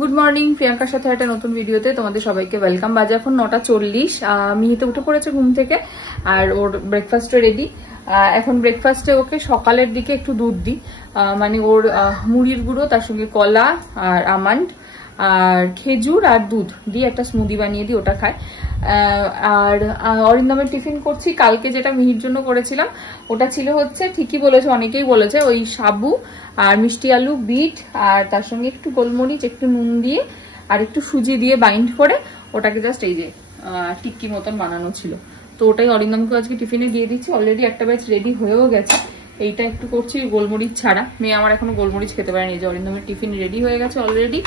Good morning, প্রিয়াঙ্কার সাথে একটা নতুন ভিডিওতে তোমাদের সবাইকে ওয়েলকাম। বাজে এখন 9:40। মিহিতে উঠে পড়েছে ঘুম থেকে আর ওর ব্রেকফাস্টও রেডি। এখন ব্রেকফাস্টে ওকে সকালের দিকে একটু দুধ দিই, মানে ওর মুড়ির গুঁড়ো, তার সঙ্গে কলা আর আমন্ড আর খেজুর আর দুধ দিয়ে একটা স্মুদি বানিয়ে দিই, ওটা খায়। আর অরিন্দমের টিফিন করছি। কালকে যেটা মিহির জন্য করেছিলাম ওটা ছিল হচ্ছে, ঠিকই বলেছে, অনেকেই বলেছে, ওই সাবু আর মিষ্টি আলু, বিট আর তার সঙ্গে একটু গোলমরিচ, একটু নুন দিয়ে আর একটু সুজি দিয়ে বাইন্ড করে ওটাকে জাস্ট এই যে টিক্কি মতন বানানো ছিল। তো ওটাই অরিন্দমকে আজকে টিফিনে দিয়ে দিচ্ছি। অলরেডি একটা ব্যাচ রেডি হয়েও গেছে। এইটা একটু করছি গোলমরিচ ছাড়া, মেয়ে আমার এখনো গোলমরিচ খেতে পারেনি। যে অরিন্দমের টিফিন রেডি হয়ে গেছে অলরেডি।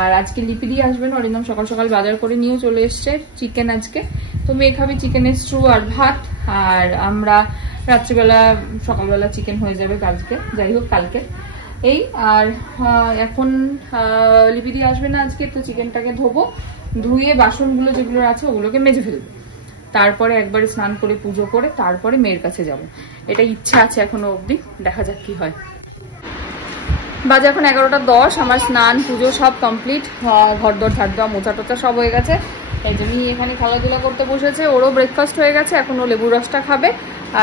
আর আজকে লিপি দিয়ে আসবেন, অরিন্দম সকাল সকাল বাজার করে নিয়েও চলে এসছে চিকেন আজকে। তো মেয়ে খাবে চিকেনের স্ট্রু আর ভাত, আর আমরা রাত্রিবেলা সকালবেলা চিকেন হয়ে যাবে আজকে, যাই হোক কালকে এই। আর এখন লিপি দিয়ে আসবে না আজকে, তো চিকেনটাকে ধোবো, ধুয়ে বাসনগুলো যেগুলো আছে ওগুলোকে মেজে ফেলবো, তারপরে একবারে স্নান করে পুজো করে তারপরে মেয়ের কাছে যাব। এটা ইচ্ছা আছে এখনো অবধি, দেখা যাক কি হয়। বাজে এখন 11:10। আমার স্নান পুজো সব কমপ্লিট, ঘর দর ঝাড় দেওয়া, মোচা টোচা সব হয়ে গেছে। এই জন্যই এখানে খেলাধুলা করতে বসেছে। ওরও ব্রেকফাস্ট হয়ে গেছে, এখন ও লেবুর রসটা খাবে।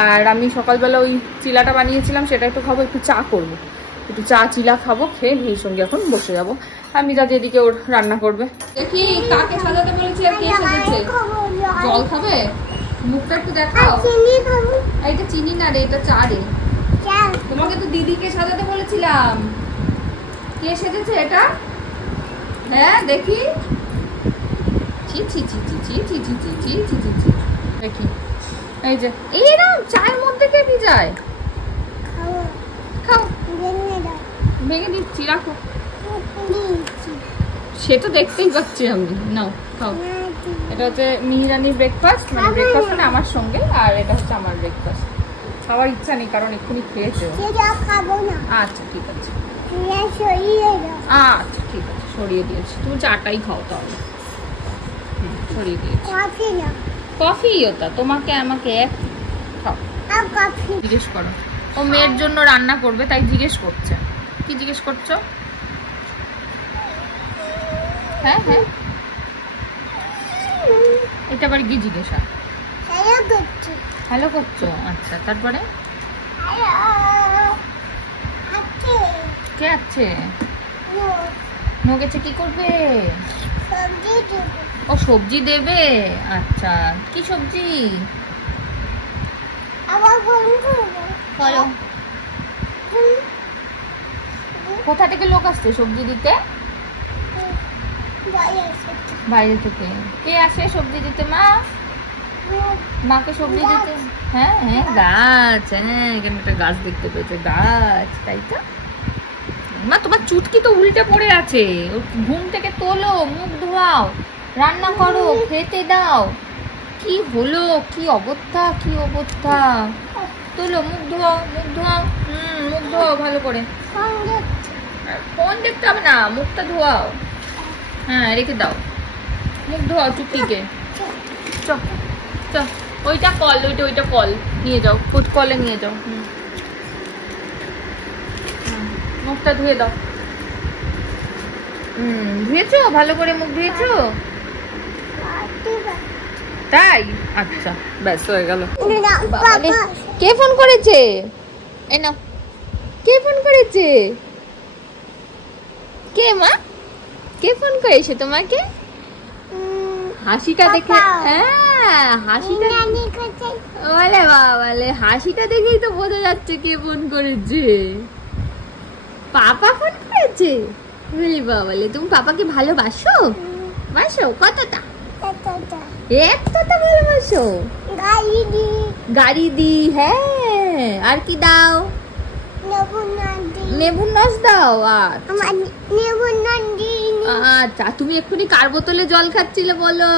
আর আমি সকালবেলা ওই চিলাটা বানিয়েছিলাম সেটা একটু খাবো, একটু চা করবো, একটু চা চিলা খাবো, খেয়ে মেয়ের সঙ্গে এখন বসে যাবো। আমি যা যেদিকে ওর রান্না করবে। দেখি কাকে সাজাতে বলেছি আর কে সাজাচ্ছে। জল খাবে? মুখটা একটু দেখাও। এটা চিনি না রে, এটা চা রে। তোমাকে তো দিদিকে সাজাতে বলেছিলাম। কে সেজেছে এটা? হ্যাঁ দেখি। ছি ছি ছি ছি ছি ছি ছি ছি ছি ছি ছি ছি। দেখি এই যে এইরকম চায়ের মধ্যে কে ভিজায়? খাও, ভেঙে দিচ্ছি, রাখো। সে তো দেখতেই পাচ্ছি আমি। নাও খাও। এটা হচ্ছে মিহিরানির ব্রেকফাস্ট, মানে ব্রেকফাস্ট মানে আমার সঙ্গে, আর এটা হচ্ছে আমার ব্রেকফাস্ট। খাওয়ার ইচ্ছা নেই কারণ এক্ষুনি খেয়েছে। আচ্ছা ঠিক আছে, আচ্ছা ঠিক আছে, সরিয়ে দিয়েছি। তুমি চাটাই খাও তাহলে। সরিয়ে দিয়েছি। কফি ওটা তোমাকে আমাকে এক খাও। জিজ্ঞেস করো, ও মেয়ের জন্য রান্না করবে তাই জিজ্ঞেস করছে। কি জিজ্ঞেস করছো? হ্যাঁ হ্যাঁ, এটা আবার কি জিজ্ঞাসা? হ্যালো করছো? আচ্ছা, তারপরে কে আছে? নো গেছে, কি করবে? ও সবজি দেবে। আচ্ছা, কি সবজি? কোথা থেকে লোক আসছে সবজি দিতে? বাইরে থেকে। কে আসে সবজি দিতে? মা, মাকে সবজি দিতে? হ্যাঁ হ্যাঁ, গাছ। হ্যাঁ, এখানে একটা গাছ দেখতে পেয়েছে, গাছ, তাই তো। মা তোমার চুটকি তো উল্টে পড়ে আছে, ঘুম থেকে তোলো, মুখ ধোয়াও, রান্না করো, খেতে দাও। কি হলো? কি অবস্থা, কি অবস্থা। তোলো, মুখ ধোয়াও, মুখ ধোয়াও। মুখ ধোয়াও ভালো করে। ফোন দেখতে হবে না, মুখটা ধোয়াও। হ্যাঁ, রেখে দাও, মুখ ধোয়াও চুটকিকে। চ চ, ওইটা কল, ওইটা কল নিয়ে যাও, ফুট কলে নিয়ে যাও। মুখটা ধুয়ে দাও। ধুয়েছো ভালো করে? মুখ ধুয়েছো? তাই? আচ্ছা, ব্যাস হয়ে গেল। কে ফোন করেছে? এই নাও, কে ফোন করেছে? কে মা? কে ফোন করেছে তোমাকে? হাসিটা দেখে, হ্যাঁ হাসিটা, বলে বাবালে, হাসিটা দেখেই তো বোঝা যাচ্ছে কে ফোন করেছে। পাপা ফোন করেছে? বলি বাবালে, তুমি পাপাকে ভালোবাসো? বাসো কতটা? এতটা ভালোবাসো? গাড়ি দি। হ্যাঁ, আর কি দাও? লেবুর রস দাও। আচ্ছা, তুমি এক্ষুনি কার বোতলে জল খাচ্ছিলে বলো?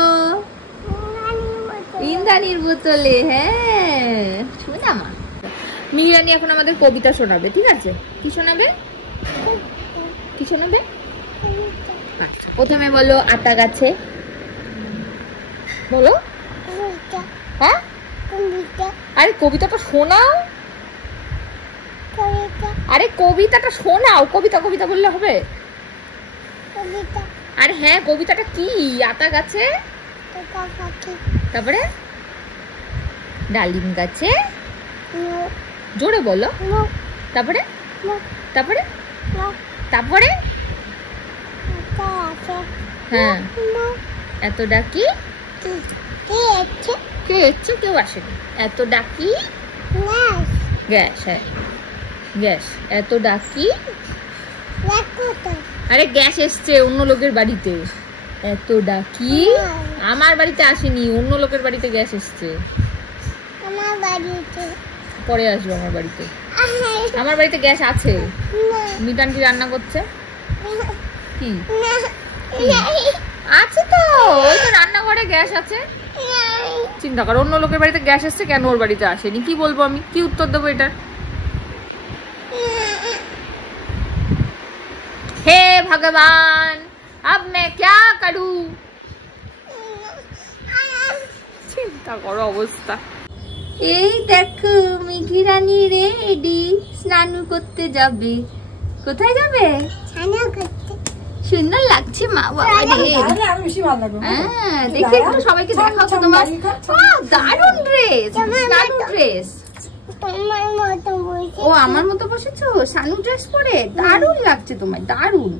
ইন্দ্রাণীর বোতলে। হ্যাঁ, শোনা মা। মিহিরানি এখন আমাদের কবিতা শোনাবে, ঠিক আছে? কি শোনাবে? কি শোনাবে? আচ্ছা, প্রথমে বলো আতা গাছে। বলো। হ্যাঁ, আরে কবিতাটা শোনাও। আরে কবিতাটা শোনাও। কবিতা কবিতা বললে হবে? আর হ্যাঁ কবিতাটা কি? আতা গাছে, তারপরে ডালিম গাছে, জোরে বলো, তারপরে তারপরে তারপরে হ্যাঁ এত ডাকি কে এসছে? কেউ আসেনি। এত ডাকি গ্যাস, হ্যাঁ গ্যাস। এত ডাকি, আরে গ্যাস এসছে অন্য লোকের বাড়িতে। এত ডাকি, আমার বাড়িতে আসেনি, অন্য লোকের বাড়িতে গ্যাস এসছে। পরে আসবো আমার বাড়িতে। আমার বাড়িতে গ্যাস আছে, মিতানটি রান্না করছে। কি আছে তো? ওই তো রান্নাঘরে গ্যাস আছে। চিন্তা করো, অন্য লোকের বাড়িতে গ্যাস এসছে, কেন ওর বাড়িতে আসেনি? কি বলবো আমি, কি উত্তর দেবো এটার? हे भगवान अब मैं क्या करूं? চিন্তা করো অবস্থা। এই দেখো মিঠি রানী রেডি, স্নান করতে যাবে। কোথায় যাবে? স্নান করতে। সুন্দর লাগছে মা বাবা রে। হ্যাঁ দেখে একটু সবাইকে দেখাও তো তোমার। দারুণ ড্রেস, স্নান ড্রেস। ও আমার মতো বসেছো শানু ড্রেস পরে? দারুণ লাগছে তোমায়, দারুণ।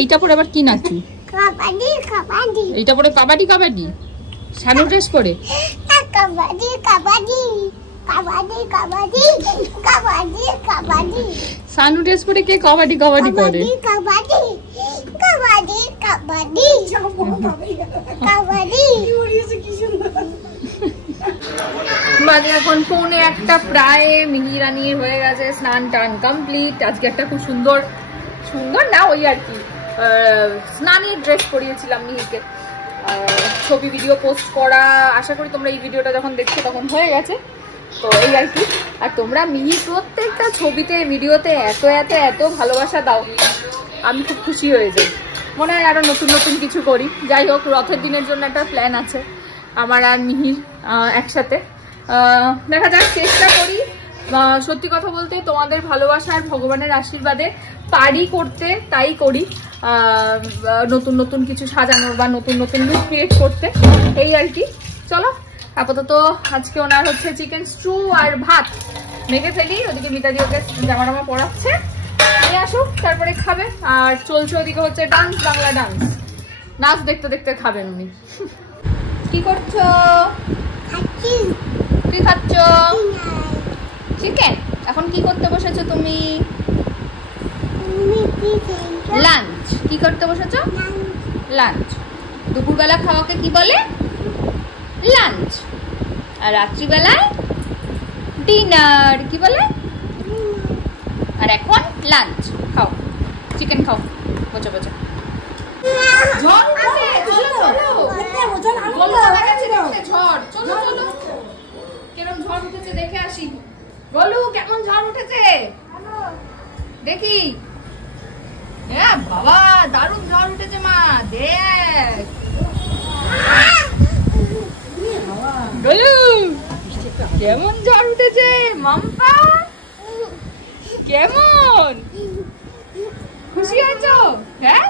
এইটা পরে আবার কি নাচি? কাবাডি কাবাডি। এইটা পরে কাবাডি কাবাডি, শানু ড্রেস পরে কাবাডি কাবাডি কাবাডি কাবাডি কাবাডি কাবাডি। শানু ড্রেস পরে কে কাবাডি কাবাডি করে? কাবাডি কাবাডি কাবাডি কাবাডি। বাজে এখন 1:45 প্রায়। মিহি রানীর হয়ে গেছে স্নান টান কমপ্লিট। আজকে একটা খুব সুন্দর, সুন্দর না ওই আর কি স্নানের ড্রেস পরিয়েছিলাম মিহিকে। ছবি ভিডিও পোস্ট করা, আশা করি তোমরা এই ভিডিওটা যখন দেখছো তখন হয়ে গেছে। তো এই আর কি। আর তোমরা মিহি প্রত্যেকটা ছবিতে ভিডিওতে এত এত এত ভালোবাসা দাও, আমি খুব খুশি হয়ে যাই। মনে হয় আরো নতুন নতুন কিছু করি। যাই হোক, রথের দিনের জন্য একটা প্ল্যান আছে আমার আর মিহির একসাথে। দেখা যাক, চেষ্টা করি। সত্যি কথা বলতে তোমাদের ভালোবাসা আর ভগবানের আশীর্বাদে পারি করতে, তাই করি। নতুন নতুন কিছু সাজানোর বা নতুন নতুন লুক ক্রিয়েট করতে, এই আর কি। চলো আপাতত আজকে ওনার হচ্ছে চিকেন স্ট্রু আর ভাত মেখে ফেলি। ওদিকে মিতাদি ওকে জামা টামা পরাচ্ছে, নিয়ে আসুক তারপরে খাবে। আর চলছে ওদিকে হচ্ছে ডান্স, বাংলা ডান্স। নাচ দেখতে দেখতে খাবেন উনি। কি করছো? কি খাচ্ছ? চিকেন। এখন কি করতে বসেছো তুমি? লাঞ্চ। কি করতে বসেছো? লাঞ্চ। দুপুরবেলা খাওয়াকে কি বলে? লাঞ্চ। আর রাত্রিবেলায় ডিনার কি বলে? আর এখন লাঞ্চ। খাও, চিকেন খাও, বসে বসে। ঝড় উঠেছে, চলো চলো চলো। কেমন ঝড় উঠেছে দেখে আসি। বলু কেমন ঝড় উঠেছে দেখি। হ্যাঁ বাবা, দারুণ ঝড় উঠেছে মা, দেখ। বলু কেমন ঝড় উঠেছে মাম্পা, কেমন খুশি আছো? হ্যাঁ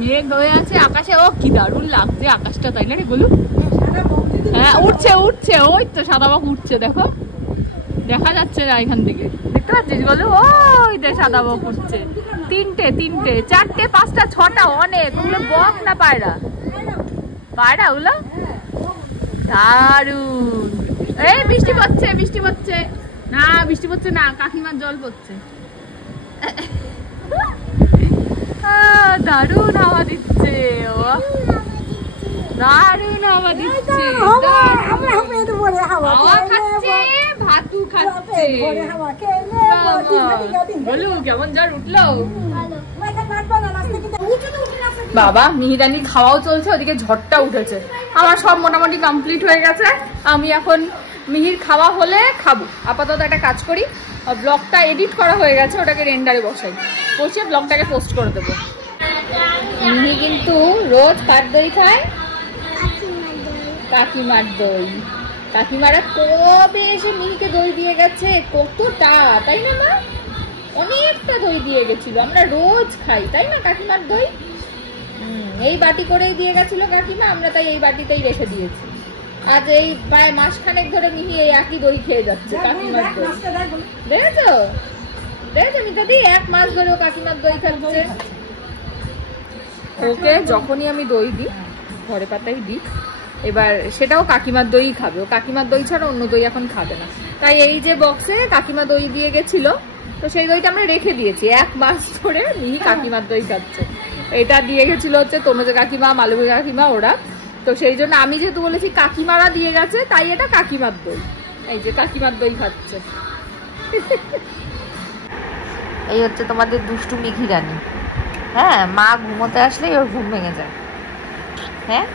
মেঘ হয়ে আছে আকাশে। ও কি দারুণ লাগছে আকাশটা, তাই না রে গোলু? হ্যাঁ উঠছে উঠছে, ওই তো সাদাবাগ উঠছে, দেখো দেখা যাচ্ছে না এখান থেকে, দেখতে পাচ্ছিস গোলু? ওই যে সাদাবাগ উঠছে। তিনটে তিনটে চারটে পাঁচটা ছটা, অনেক। ওগুলো বক না পায়রা? পায়রা ওগুলো। দারুণ। এই বৃষ্টি পড়ছে, বৃষ্টি পড়ছে না, বৃষ্টি পড়ছে না, কাকিমার জল পড়ছে। দারুণ হাওয়া দিচ্ছে, দারুণ হাওয়া দিচ্ছে। হাওয়া খাচ্ছে, ভাতু খাচ্ছে। বলু কেমন ঝড় উঠলো বাবা। মিহিরানির খাওয়াও চলছে, ওদিকে ঝড়টা উঠেছে। আমার সব মোটামুটি কমপ্লিট হয়ে গেছে। আমি এখন মিহির খাওয়া হলে খাবো। আপাতত একটা কাজ করি, ব্লগটা এডিট করা হয়ে গেছে, ওটাকে রেন্ডারে বসাই, বসিয়ে ব্লগটাকে পোস্ট করে দেবো। মিহি কিন্তু রোজ কার দই খায়? কাকিমার দই। কাকিমারা কবে এসে মিহিকে দই দিয়ে গেছে, কতটা, তাই না মা? অনেকটা দই দিয়ে গেছিল, আমরা রোজ খাই তাই না কাকিমার দই। এই বাটি করেই দিয়ে গেছিল কাকিমা, আমরা তাই এই বাটিতেই রেখে দিয়েছি। আজ এই প্রায় মাসখানেক ধরে মিহি এই একই দই খেয়ে যাচ্ছে কাকিমার দই। দেখেছো দেখেছো মিতাদি, 1 মাস ধরে কাকিমার দই খাচ্ছে। ওকে যখনই আমি দই দিই, ঘরে পাতাই দিই, এবার সেটাও কাকিমার দই খাবে। ও কাকিমার দই ছাড়া অন্য দই এখন খাবে না। তাই এই যে বক্সে কাকিমা দই দিয়ে গেছিল, তো সেই দইটা আমরা রেখে দিয়েছি। 1 মাস ধরে মিহি কাকিমার দই খাচ্ছে। এটা দিয়ে গেছিল হচ্ছে তনুজা কাকিমা, মালবী কাকিমা, ওরা। তো সেই জন্য আমি যেহেতু বলেছি কাকিমারা দিয়ে গেছে, তাই এটা কাকিমার দই। এই যে কাকিমার দই খাচ্ছে। এই হচ্ছে তোমাদের দুষ্টু মিঘি রানী। হ্যাঁ, মা ঘুমোতে আসলেই ওর ঘুম ভেঙে যায়। হ্যাঁ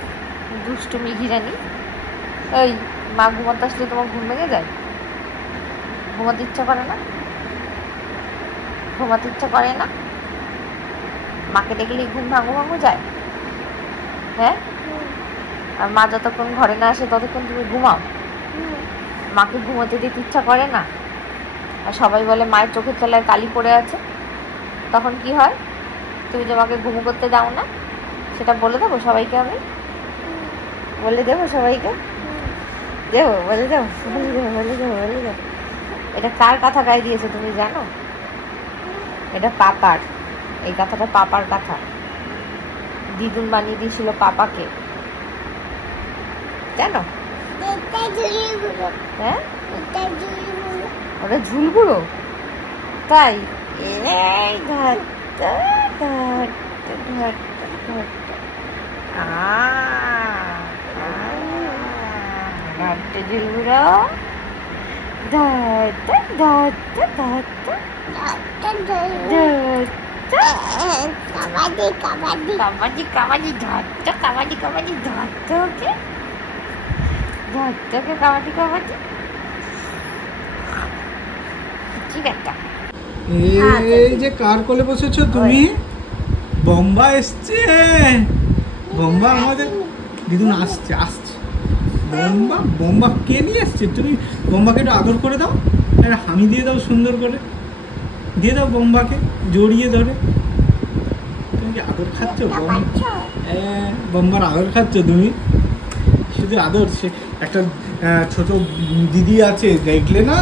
দুষ্টু মিঘি রানী, ওই মা ঘুমোতে আসলে তোমার ঘুম ভেঙে যায়? ঘুমাতে ইচ্ছা করে না? ঘুমাতে ইচ্ছা করে না? মাকে দেখলেই ঘুম ভাঙু ভাঙু যায়? হ্যাঁ, আর মা যতক্ষণ ঘরে না আসে ততক্ষণ তুমি ঘুমাও? মাকে ঘুমোতে দিতে ইচ্ছা করে না? আর সবাই বলে মায়ের চোখের তলায় কালি পড়ে আছে, তখন কি হয়? তুমি যে মাকে ঘুমু করতে দাও না, সেটা বলে দেবো সবাইকে? আমি বলে দেবো সবাইকে? দেবো, বলে দেবো, বলে দেবো, বলে দেবো, বলে দেবো। এটা কার কথা গায়ে দিয়েছে তুমি জানো? এটা পাপার। এই কথাটা পাপার কথা। দিদুন বানিয়ে দিয়েছিল পাপাকে, জানো? হ্যাঁ, ওটা ঝুলগুড়ো, তাই? এই ঘাটটা ঘাটটা ঘাটটা ঘাটটা ঝুলগুড়ো, ঘাটটা ঘাটটা ঘাটটা কাবাডি কাবাডি কাবাডি কাবাডি ধরতো, কাবাডি কাবাডি ধরতো, ওকে ধরতো, কাবাডি কাবাডি। ঠিক আছে, এই যে কার কোলে বসেছো তুমি? বোম্বা এসছে, বোম্বা আমাদের দিদুন আসছে আসছে। বোম্বা, বোম্বা কে নিয়ে এসছে? তুমি বোম্বাকে একটু আদর করে দাও, একটা হামি দিয়ে দাও, সুন্দর করে দিয়ে দাও বোম্বাকে, জড়িয়ে ধরে। তুমি কি আদর খাচ্ছ? বোম্বার আদর খাচ্ছ তুমি? শুধু আদর? সে একটা ছোট দিদি আছে, দেখলে না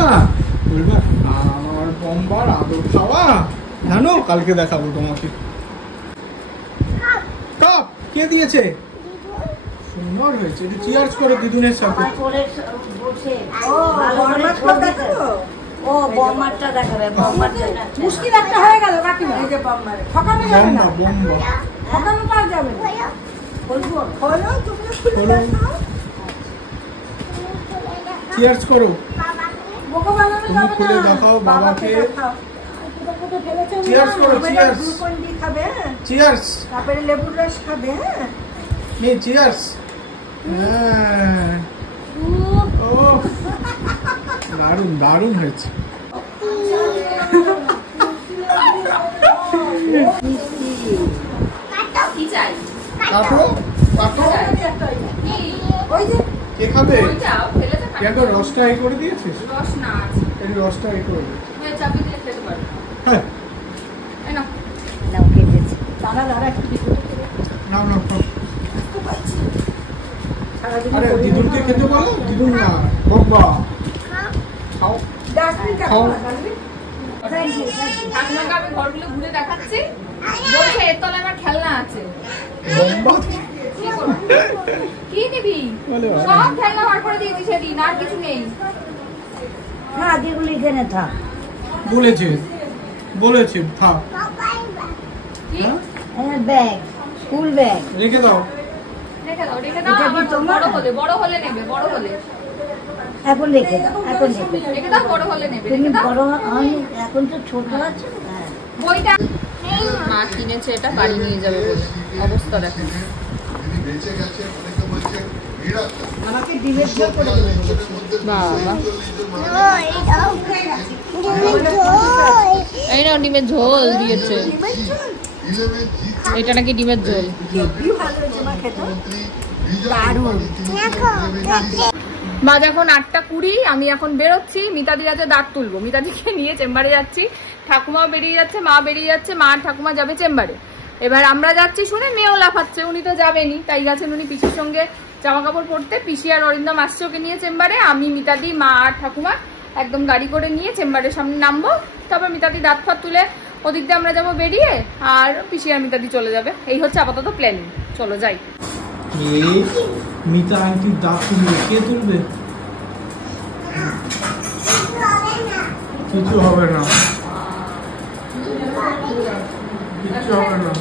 বলবা আমার বোম্বার আদর খাওয়া, জানো? কালকে দেখাবো তোমাকে। কাপ কে দিয়েছে? সুন্দর হয়েছে, একটু চিয়ার্স করো দিদুনের সাথে। মুশকিল একটা হয়ে গেল কাকিমা, এই যে বোম্বা ঠকানো যাবে না, বোম্বা ঠকানো পার যাবে না। বলবো খোলো, তুমি খুলে দাও, চিয়ার্স করো, বোকা বানানো তুমি যাবে খুলে না। দেখাও বাবাকে। চিয়ার্স করো, চিয়ার্স, গ্লুকন ডি খাবে, চিয়ার্স, তারপরে লেবুর রস খাবে। হ্যাঁ নে চিয়ার্স। হ্যাঁ, ও দারুণ দারুণ হয়েছে। কি চাই? কাটো কাটো, ওই যে কে খাবে? ওইটাও ফেলে দে। কে একবার রসটা এই করে দিয়েছিস? রস না আছে, এই রসটা এই করে দিয়েছিস? তুমি চাবি দিয়ে খেতে পারো। হ্যাঁ, এই নাও। নাও কেটেছে, দাঁড়া দাঁড়া একটু নাও নাও খাও। সারাদিন আরে দিদুনকে খেতে বলো, দিদুন না বাবা খাও। ডাস্টবিন খাও। ঠাকুমাকে আমি ঘরগুলো ঘুরে দেখাচ্ছি, বলছে এর তলায় আমার খেলনা আছে। বোম্বা কি করবো? কি নিবি? বলে বাবা। সব খেলনা বার করে দিয়েছি সেদিন, আর কিছু নেই। হ্যাঁ যেগুলো এখানে থাক। বলেছে বলেছে থাক। কি? হ্যাঁ? ব্যাগ, স্কুল ব্যাগ রেখে দাও। রেখে দাও, রেখে দাও। এটা কি আমার তোমার? বড় হলে নেবে, বড় হলে এখন রেখে দাও, এখন রেখে দাও। রেখে দাও, বড় হলে নেবে। তুমি রেখে দাও। বড় আমি এখন তো ছোট আছে। হ্যাঁ বইটা মা কিনেছে, এটা বাড়ি নিয়ে যাবে বলে। অবস্থা দেখো। আমাকে ডিমের ঝোল করে দেবেন। বাবা, এই নাও ডিমের ঝোল দিয়েছে। এটা নাকি ডিমের ঝোল। কি ভালো হয়েছে মা খেতে, দারুণ। বাজ এখন 8:20, আমি এখন বেরোচ্ছি। মিতাদি আছে দাঁত তুলবো, মিতাদিকে নিয়ে চেম্বারে যাচ্ছি। ঠাকুমা বেরিয়ে যাচ্ছে, মা বেরিয়ে যাচ্ছে, মা আর ঠাকুমা যাবে চেম্বারে। এবার আমরা যাচ্ছি শুনে মেয়েও লাফাচ্ছে, উনি তো যাবেনি, তাই গেছেন উনি পিসির সঙ্গে জামা কাপড় পরতে। পিসি আর অরিন্দম আসছে ওকে নিয়ে চেম্বারে। আমি, মিতাদি, মা আর ঠাকুমা একদম গাড়ি করে নিয়ে চেম্বারের সামনে নামবো। তারপর মিতাদি দাঁত ফাত তুলে ওদিক দিয়ে আমরা যাবো বেরিয়ে, আর পিসি আর মিতাদি চলে যাবে। এই হচ্ছে আপাতত প্ল্যানিং। চলো যাই। মিতা আন্টির দাঁত তুলবে, কে তুলবে? কিছু হবে না, কিছু হবে না,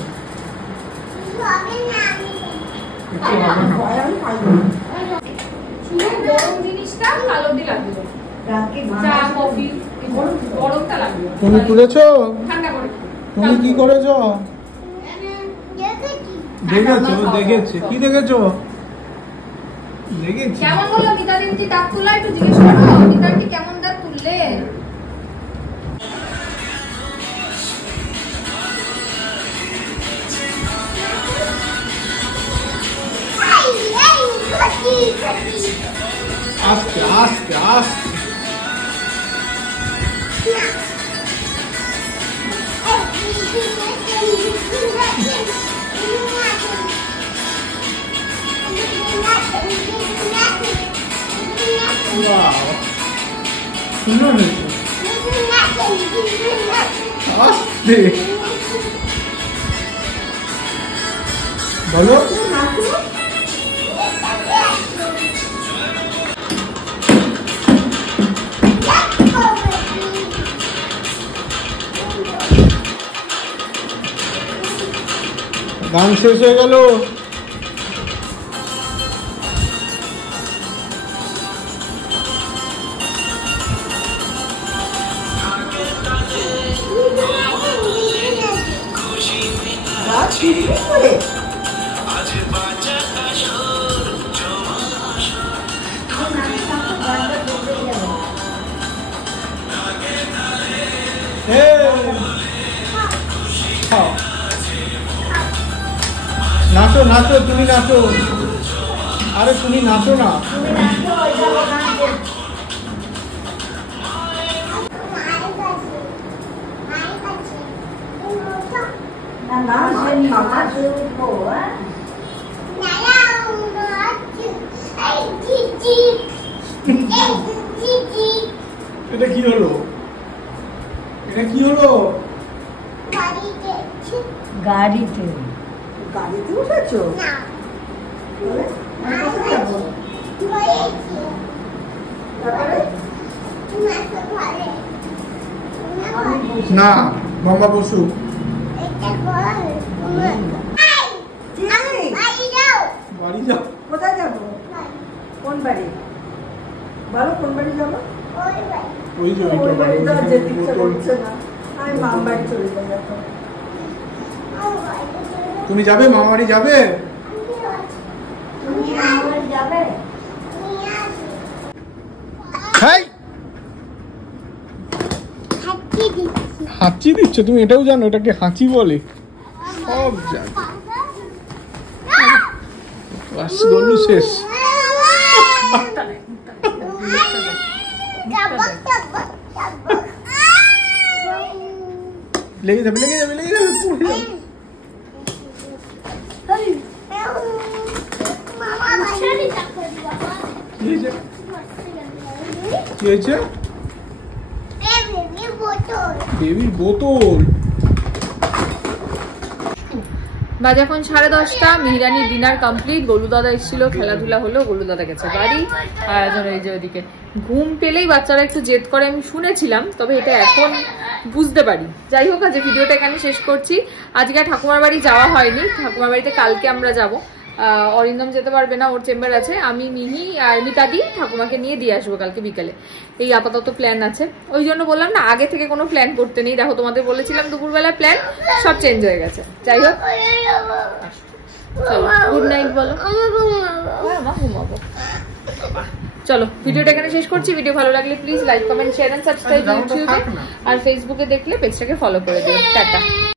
গরম জিনিসটা কালো দিয়ে লাগবে, চা কফি গরমটা লাগবে। তুমি তুলেছো? ঠান্ডা করে তুমি কি করেছো? দেখেছো? দেখেছে? কি দেখেছো? দেখেছি। কেমন হলো মিতাদি দাঁত তুললা? একটু জিজ্ঞেস করো মিতাদি কেমন দাঁত তুললে। আস্তে আস্তে আস্তে। সুন্দর হয়েছে। আস্তে বলো। গান শেষ হয়ে গেল। নাচো নাচো, তুমি নাচো। আরে তুমি নাচো না। এটা কি হলো? এটা কি হলো? গাড়িতে গাড়িতে উঠেছো? না বাবা বসু। বাড়ি যাও। কোথায় যাবো? কোন বাড়ি বলো? কোন বাড়ি যাবো? ওই যে ওই বাড়ি তো আর যেতে ইচ্ছা করছে না। আমি মাম বাড়ি চলে যাবো। তুমি যাবে? মামা বাড়ি যাবে? তুমি মামা বাড়ি যাবে? হাঁচি দিচ্ছ তুমি? এটাও জানো এটাকে হাঁচি বলে? সব জানো। গল্লু শেষ। লেগে যাবে, লেগে যাবে, লেগে যাবে, পড়ে যাবে। কি হয়েছে? বেবির বোতল। বাজে এখন 10:30। মিহিরানির ডিনার কমপ্লিট। গোলু দাদা এসেছিল, খেলাধুলা হলো, গোলু দাদা গেছে বাড়ি। আর এই যে ওদিকে ঘুম পেলেই বাচ্চারা একটু জেদ করে, আমি শুনেছিলাম, তবে এটা এখন বুঝতে পারি। যাই হোক, আজ ভিডিওটা এখানে শেষ করছি। আজকে ঠাকুমার বাড়ি যাওয়া হয়নি, ঠাকুমার বাড়িতে কালকে আমরা যাব। অরিন্দম যেতে পারবে না, ওর চেম্বার আছে। আমি, মিহি আর মিতাদি ঠাকুমাকে নিয়ে দিয়ে আসবো কালকে বিকালে। এই আপাতত প্ল্যান আছে। ওই জন্য বললাম না, আগে থেকে কোনো প্ল্যান করতে নেই। দেখো, তোমাদের বলেছিলাম দুপুরবেলা প্ল্যান, সব চেঞ্জ হয়ে গেছে। যাই হোক, চলো গুড নাইট বলো। ঘুমাবো। চলো, ভিডিওটা এখানে শেষ করছি। ভিডিও ভালো লাগলে please like, comment, share and subscribe ইউটিউবে, আর ফেসবুকে দেখলে পেজটাকে ফলো করে দিও। টাটা।